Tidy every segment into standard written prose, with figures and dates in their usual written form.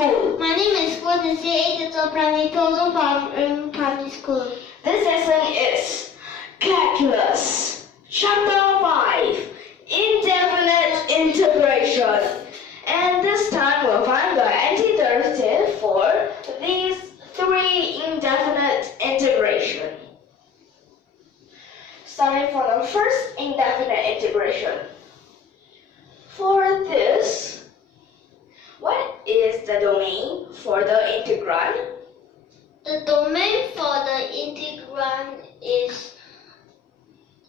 school. My name is Guozi, 8 years old, primary Tozo primary school. This lesson is Calculus, Chapter 5, Indefinite Integration. And this time we'll find the antiderivative for these three indefinite integration. Starting from the first indefinite integration. For this, what is the domain for the integrand? The domain for the integrand is,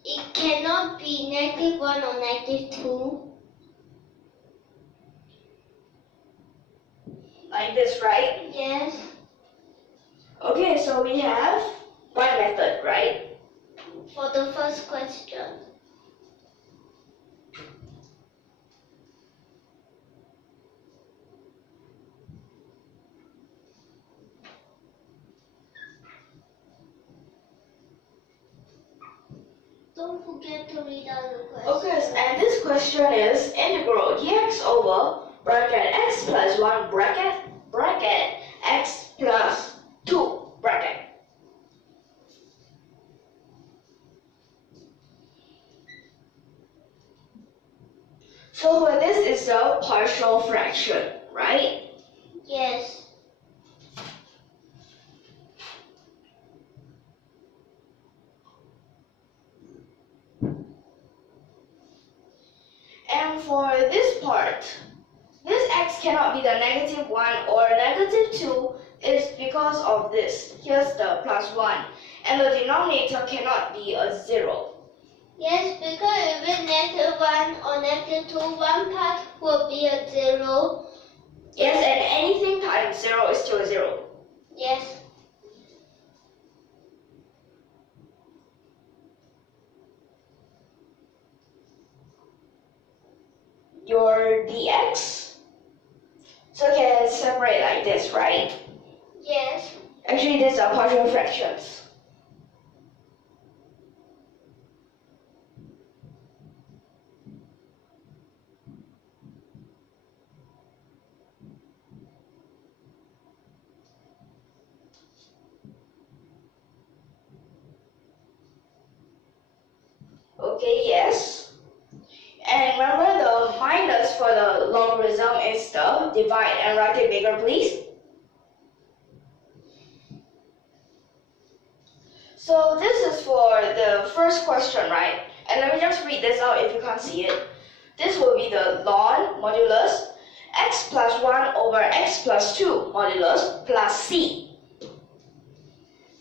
it cannot be -1 or -2. Like this, right? Yes. Okay, so we have one method, right? For the first question. Don't forget to read out the question. Okay, and this question is integral dx over bracket x plus 1 bracket x plus 2 bracket. So this is a partial fraction, right? Yes. And for this part, this x cannot be the -1 or -2 is because of this. Here's the +1. And the denominator cannot be a 0. Yes, because if it's -1 or -2, one part will be a 0. Yes, and anything times 0 is still a 0. Yes. Your dx. So you can separate like this, right? Yes. Actually, these are partial fractions. Okay, yes. And remember the minus for the logarithm is the divide, and write it bigger, please. So this is for the first question, right? And let me just read this out if you can't see it. This will be the ln modulus x plus 1 over x plus 2 modulus plus c.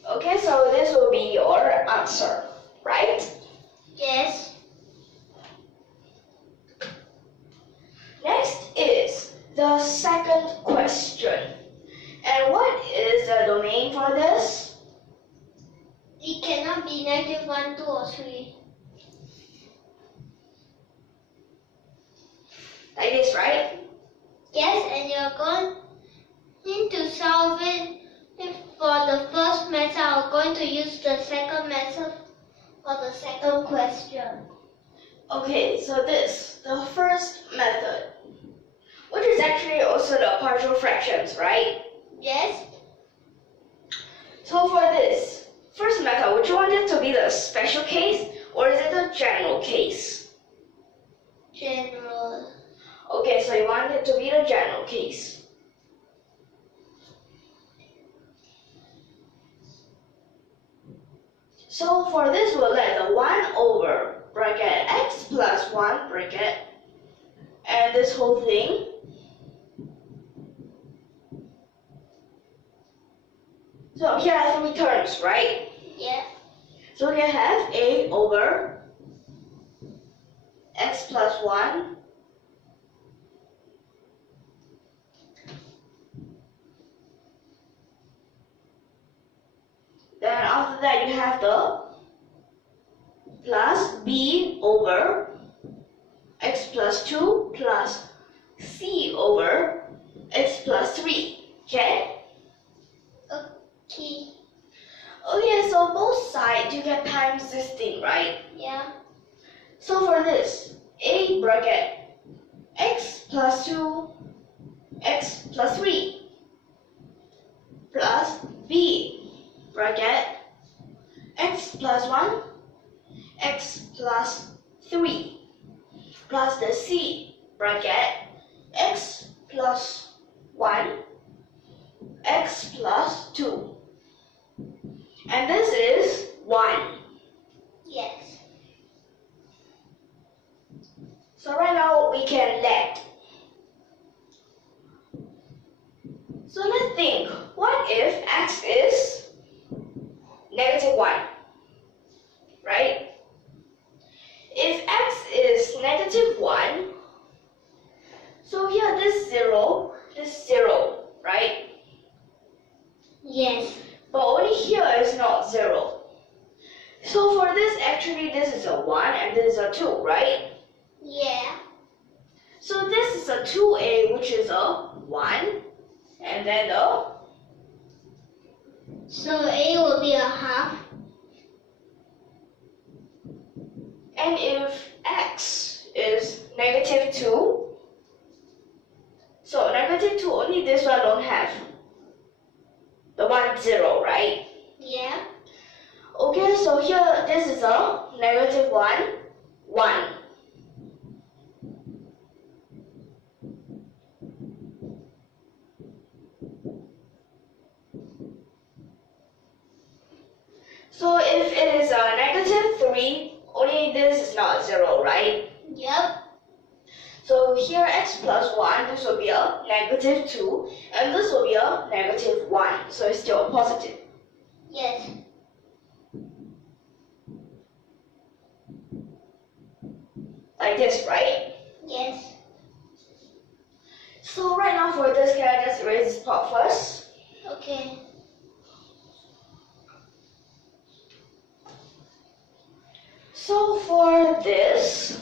Okay, so this will be your answer, right? Yes. Next is the second question. And what is the domain for this? It cannot be -1, 2, or 3. Like this, right? Yes, and you're going to solve it for the first method. I'm going to use the second method for the second question. Okay, so the first method, which is actually also the partial fractions, right? Yes. So for this first method, would you want it to be the special case or is it the general case? General. Okay, so you want it to be the general case. So for this, we'll let the 1 over bracket x plus 1 bracket and this whole thing. So here are 3 terms, right? Yeah. So we have a over x plus 1 then after that you have the plus b over x plus 2 plus c over x plus 3. Okay? Okay. Okay, so both sides you can times this thing, right? Yeah. So for this, a bracket x plus 2, x plus 3. plus b bracket x plus 1, x plus 3 plus the c bracket x plus 1, x plus 2. And this is 1. Yes. So right now we can let. So let's think, what if x is negative 1, right? If x is negative 1, so here this 0, right? Yes. But only here is not 0. So for this, actually this is a 1 and this is a 2, right? Yeah. So this is a 2a, which is a 1, and then a. So A will be a half. And if x is negative 2, so negative 2, only this one don't have the 1, 0, right? Yeah. Okay, so here this is a negative 1, 1. So if it is a negative 3, only this is not 0, right? Yep. So here x plus 1, this will be a negative 2, and this will be a negative 1, so it's still a positive. Yes. Like this, right? Yes. So right now for this, can I just erase this part first? Okay. So for this,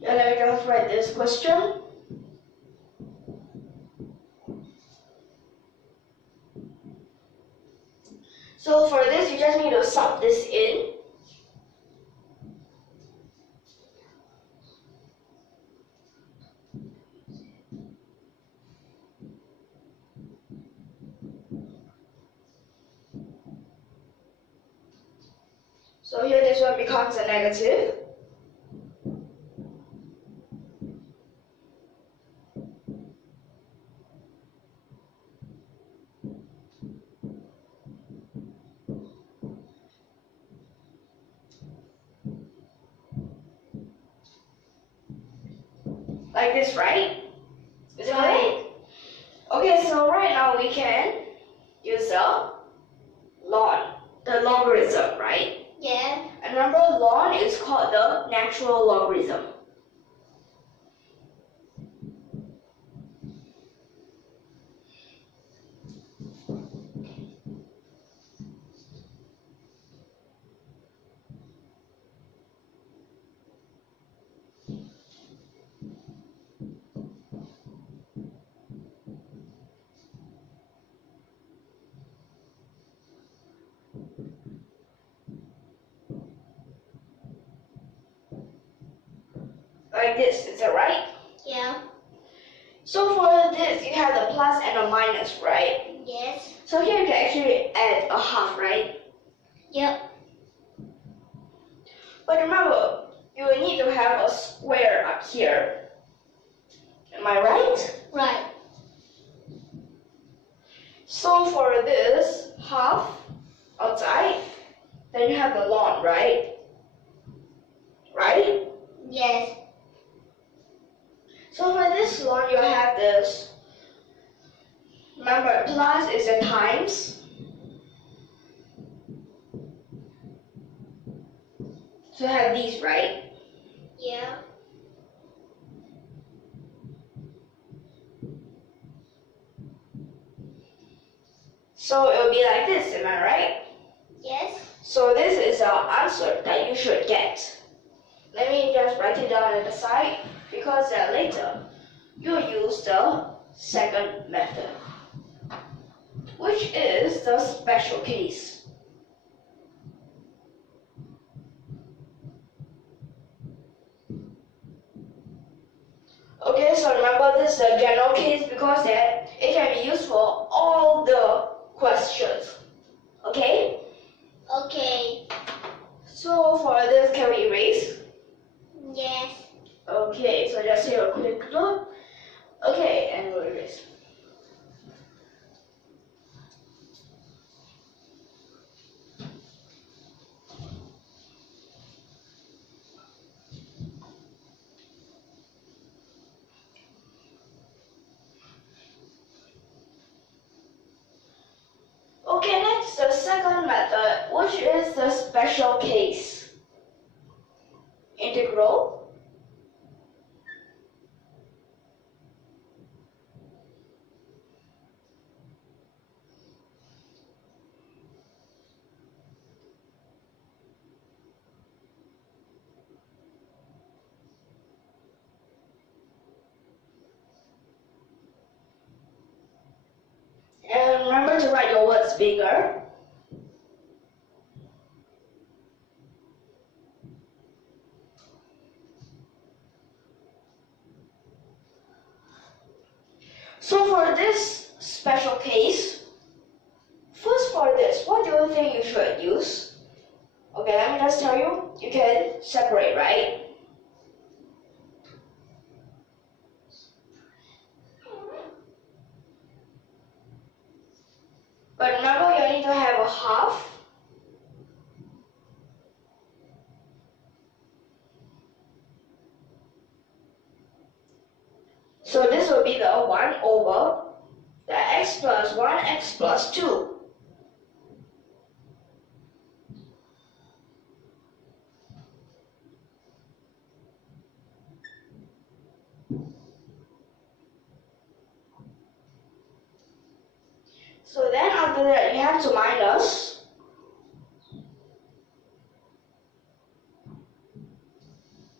let me just write this question. So for this, you just need to sub this in. So here this one becomes a negative. Like this, right? Is it correct? Okay, so right now we can use the ln, the logarithm, right? Yeah. And remember, ln is called the natural logarithm. Like this, is that right? Yeah. So for this, you have the plus and a minus, right? Yes. So here you can actually add a half, right? Yep. But remember, you will need to have a square up here. Am I right? Right. So for this half outside, then you have the ln, right? Right? Yes. So for this ln, you have this. Remember, plus is a times. So you have these, right? Yeah. So it will be like this, am I right? Yes. So this is our answer that you should get. Let me just write it down at the side, because later you'll use the second method, which is the special case. this is a general case because that it can be used for all the questions. Okay? Okay. So for this, can we erase? Yes. Okay, so just take a quick look. Okay, and we'll erase. Okay, next, the second method, which is the special case. Integral. And remember to write your words bigger. So for this special case, first for this, what do you think you should use? Okay, let me just tell you, you can separate, right? But remember, you need to have a half. So this will be the 1 over the x plus 1, x plus 2. So then after that, you have to minus.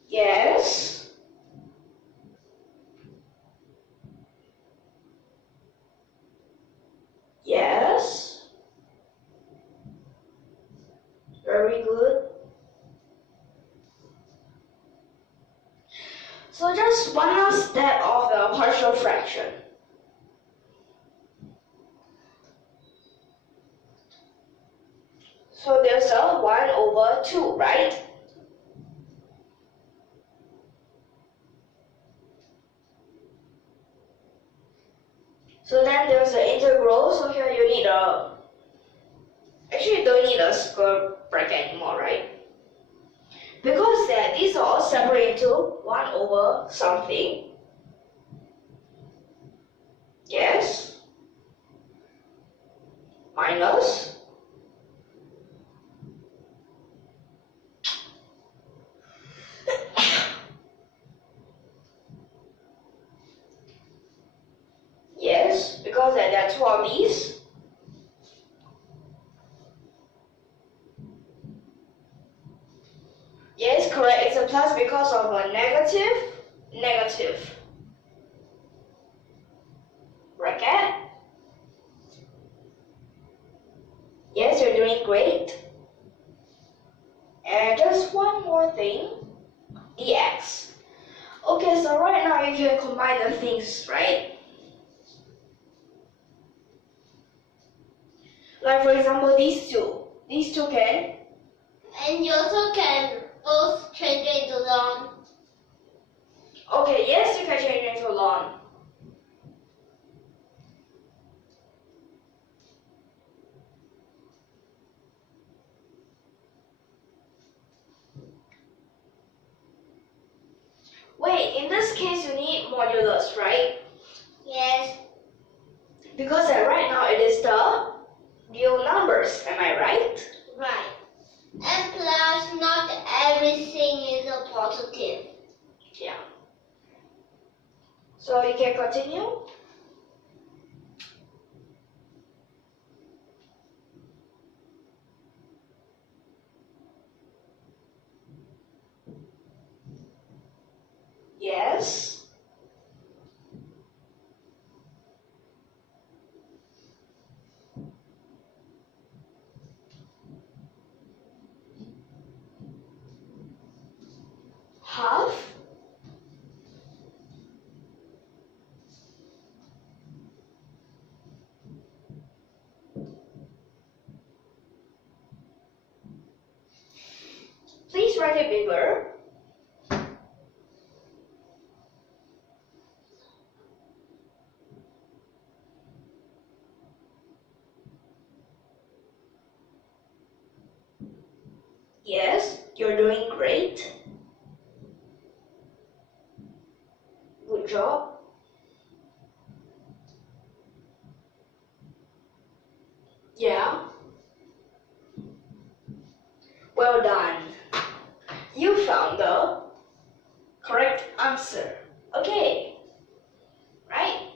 Yes. Yes. Very good. So just one last step of the partial fraction. So there's a 1 over 2, right? So then there's an integral, so here you need a, actually you don't need a square bracket anymore, right? Because these are all separate into 1 over something. Yes. Minus. Yes, because there are two of these. Yes, correct. It's a plus because of a negative bracket. Yes, you're doing great. And just one more thing, dx. Okay, so right now you can combine the things, right? Like for example, these two can. And you also can both change it into long. Okay, yes, you can change it into long. Wait, in this case you need modulus, right? Yes. Because right now it is the real numbers, am I right? Right. And plus, not everything is a positive. Yeah. So you can continue. Yes. Half. write it bigger. Yes, you're doing great. Good job. Yeah. Well done. You found the correct answer. Okay. Right?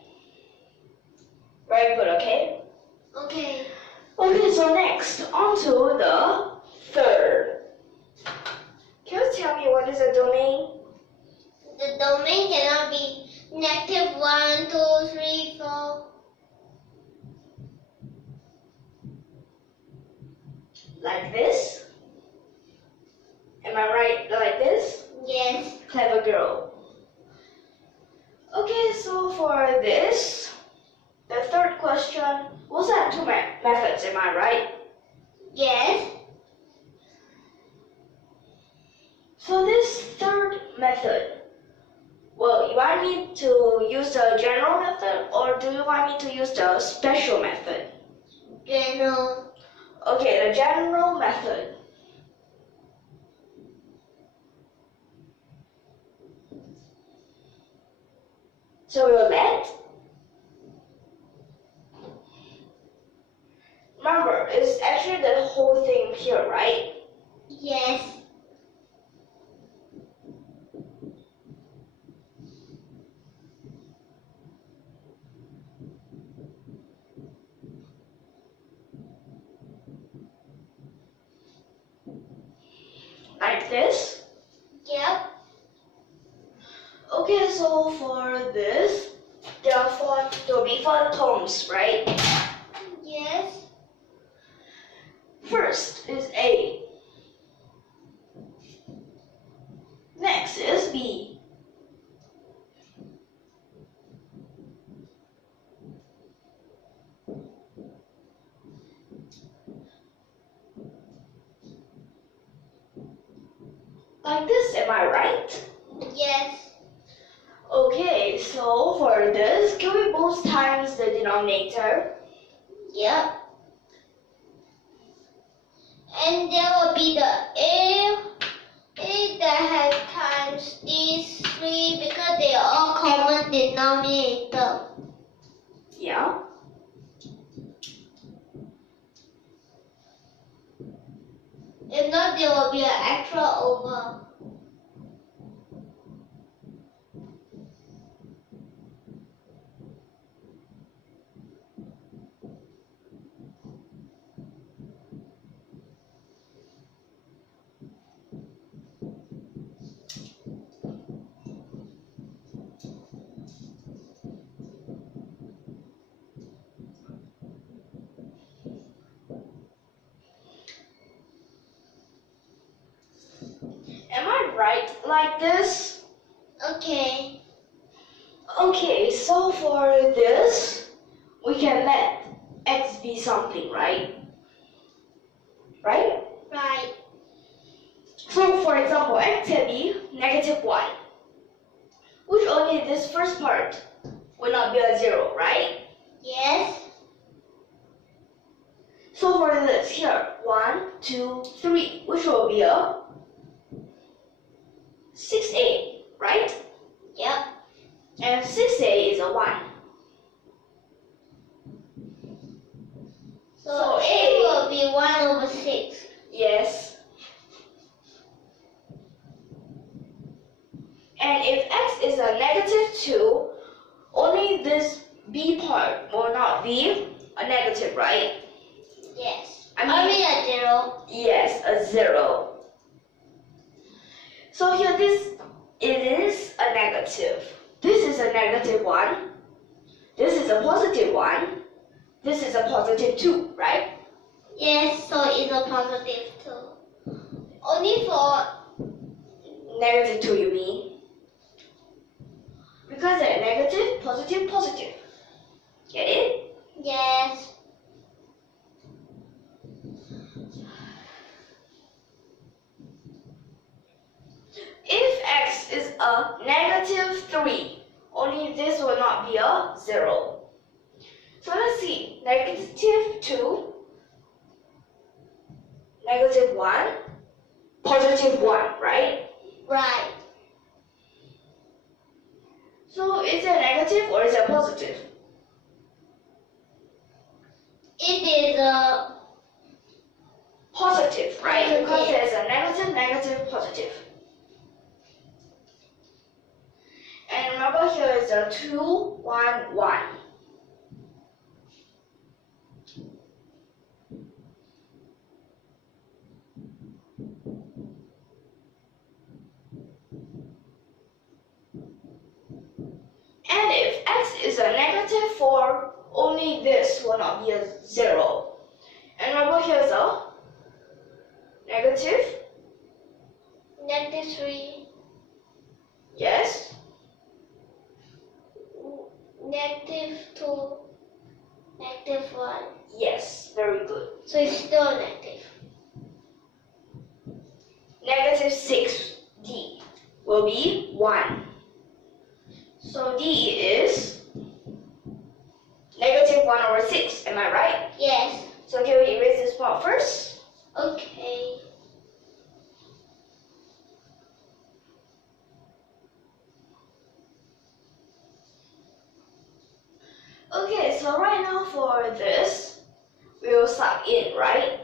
Very good, okay? Okay. Okay, so next, on to the third. Can you tell me what is a domain? The domain cannot be negative 1, 2, 3, 4. Like this? Am I right like this? Yes. Clever girl. Okay, so for this, the third question, we also have two methods, am I right? Yes. So this third method, well, you want me to use the general method or do you want me to use the special method? General. Okay, the general method. So we'll let. Remember, it's actually the whole thing here, right? Yes. Like this. Yep. Okay, so for this, there will be four terms, right? Yes. First is A. Next is B. Like this, am I right? Yes. Okay, so for this, can we both times the denominator? Yep. And there will be the A that has times these three because they are all common denominator. Yeah. If not, there will be an extra over. Am I right like this? Okay. Okay, so for this, we can let x be something, right? Right? Right. So for example, x can be -1, which only this first part will not be a 0, right? Yes. So for this here, 1, 2, 3, which will be a 6a, right? Yep. And 6a is a 1. So A will be 1/6. Yes. And if x is a -2, only this b part will not be a negative, right? Yes. I mean- Only a 0. Yes, a 0. So here it is a negative. This is a -1. This is a +1. This is a +2, right? Yes, so it's a positive 2. Only for -2 you mean? Because they're negative, positive, positive. Get it? yes. a -3. Only this will not be a 0. So let's see. -2, -1, +1, right? Right. So is it negative or is it positive? It is a Positive, right? Positive. Because there's a negative, negative, positive. And remember here is a 2, 1, 1. And if x is a -4, only this will not be a 0. And remember here's a negative, -3, yes, -2, -1. yes, very good. So it's still negative. -6d will be 1. So d is -1/6, am I right? Yes. So can we erase this part first? Okay. Okay, so right now for this, we will sub in, right?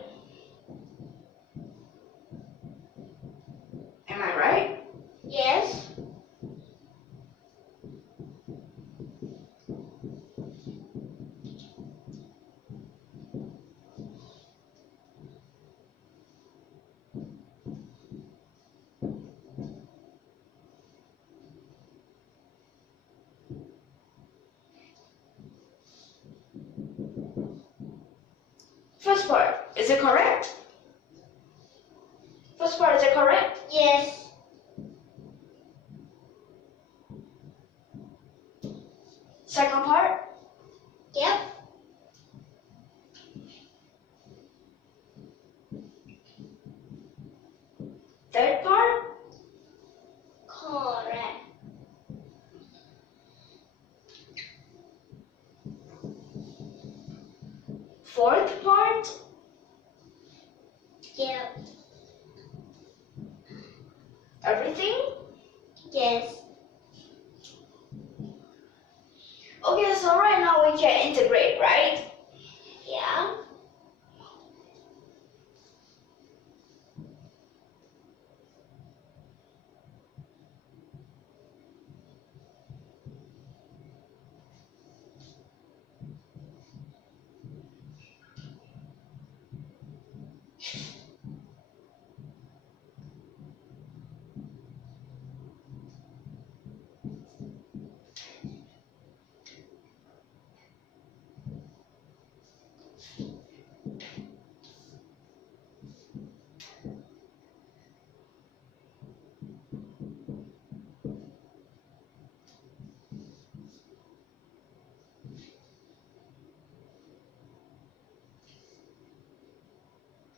Am I right? Yes. First part, is it correct? First part, is it correct? Yes. Second part? Yep. Third part? Correct. Fourth part? Yep. Everything? Yes. Okay, so right now we can integrate, right? Yeah.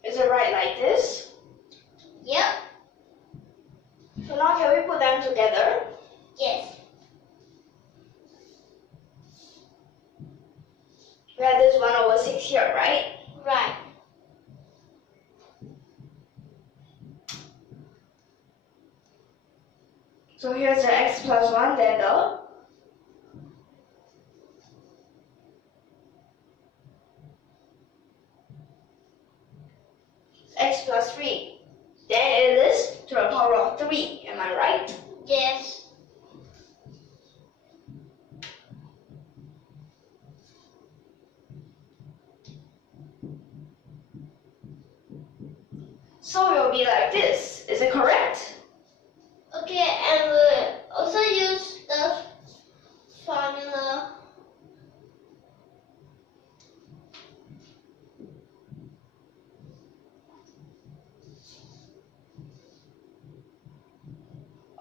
Is it right like this? Yep. So now can we put them together? Yes. We have this 1/6 here, right? Right. So here's the x plus 1, then the x plus 3. Then it is to the power of 3, am I right? Yes. So it will be like this, is it correct? Okay, and we'll also use the formula.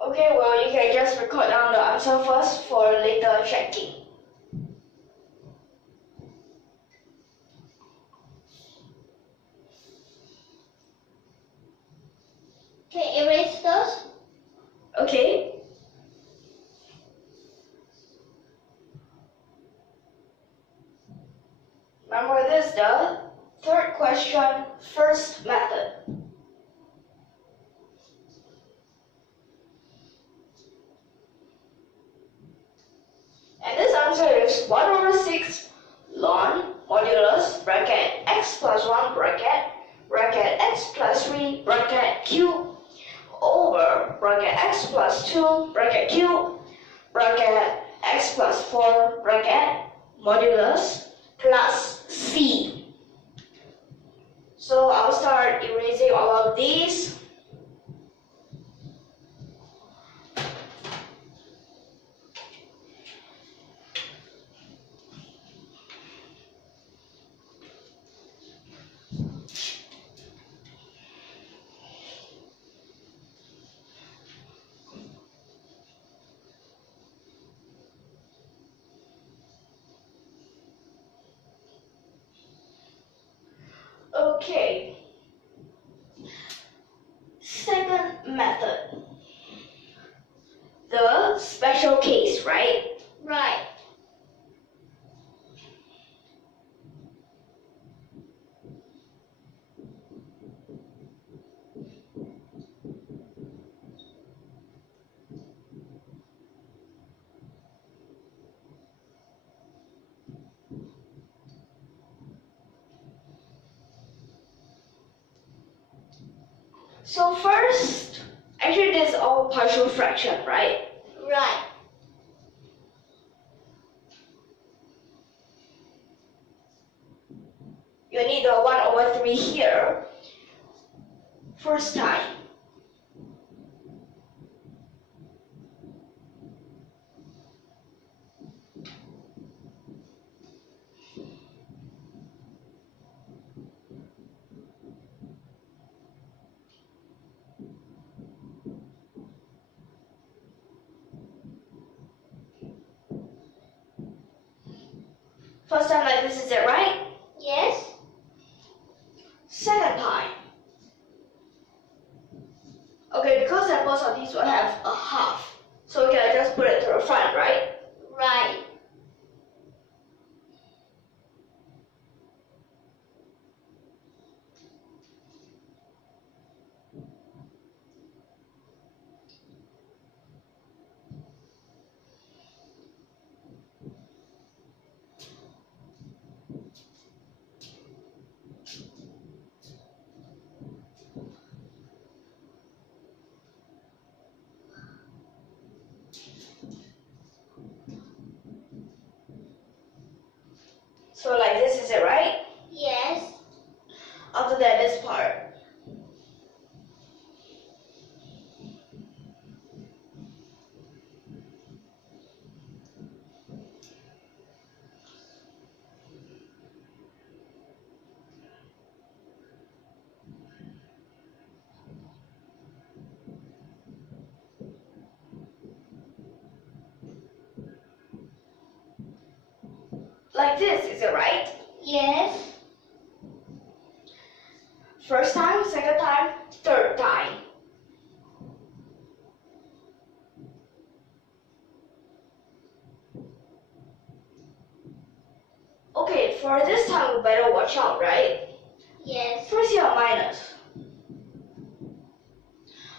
Okay, well you can just record down the answer first for later checking. Okay, erase those. Okay, here's 1 over 6 ln modulus bracket x plus 1 bracket x plus 3 bracket cube over bracket x plus 2 bracket cube bracket x plus 4 bracket modulus plus c. So I'll start erasing all of these. Okay. Second method. The special case, right? Right. So first, actually this is all partial fraction, right? Right. You need the 1 over 3 here. First time. First time like this, is it right? Yes. Second time. Okay, because that both of these will have a half. So we can just put it to the front, right? Right. So like this, is it right? Yes. After that, this part. Like this, is it right? Yes. First time, second time, third time. Okay, for this time we better watch out, right? Yes. First you have minus.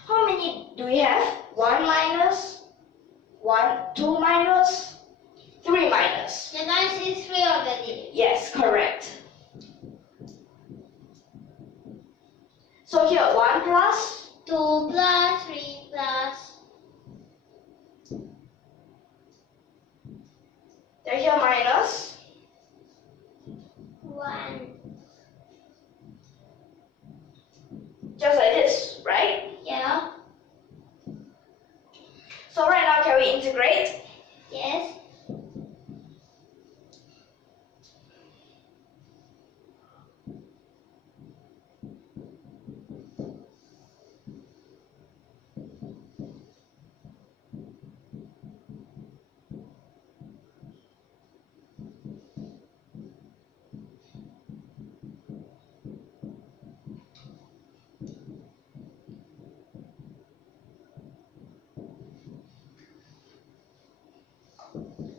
How many do we have? 1 minus, 1, 2 minus, 3 minus. Did I see 3 already? Yes, correct. So here 1 plus, 2 plus 3 plus. then here minus, 1. just like this, right? Yeah. So right now can we integrate? Yes.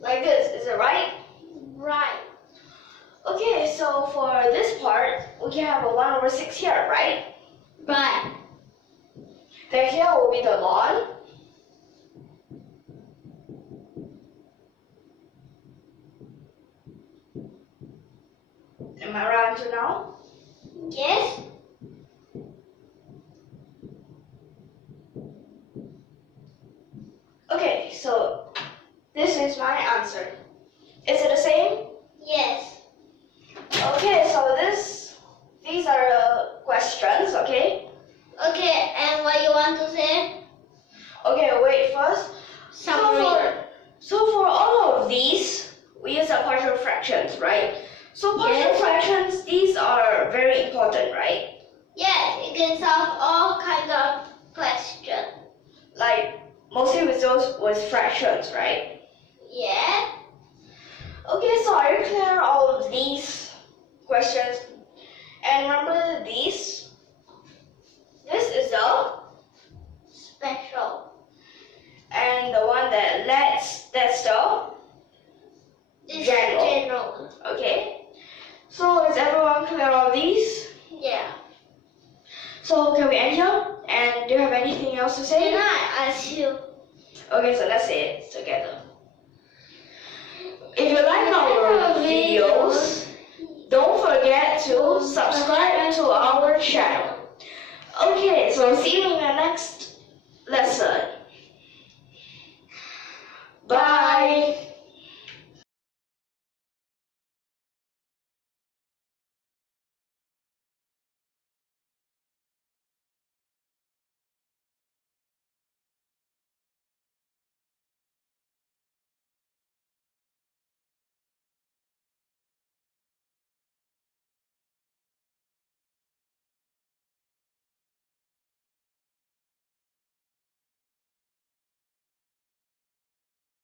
Like this, is it right? Right. Okay, so for this part, we can have a 1 over 6 here, right? Right. Then here will be the ln. until now? Yes. Okay, so this is my answer. Is it the same? Yes. Okay, so these are the questions, okay? Okay, and what you want to say? Okay, wait first. Summary. So for all of these, we use the partial fractions, right? So partial Yes. fractions, these are very important, right? Yes, you can solve all kinds of questions. Like mostly with those with fractions, right? Yeah. Okay, so are you clear all of these questions? And remember these? This is the, Special. and the one that's the, This General. is general. okay? So is everyone clear all these? Yeah. So can we end here? And do you have anything else to say? Can I ask you? Okay, so let's say it together. If you like our videos, don't forget to subscribe to our channel. Okay, so see you in the next lesson. Bye.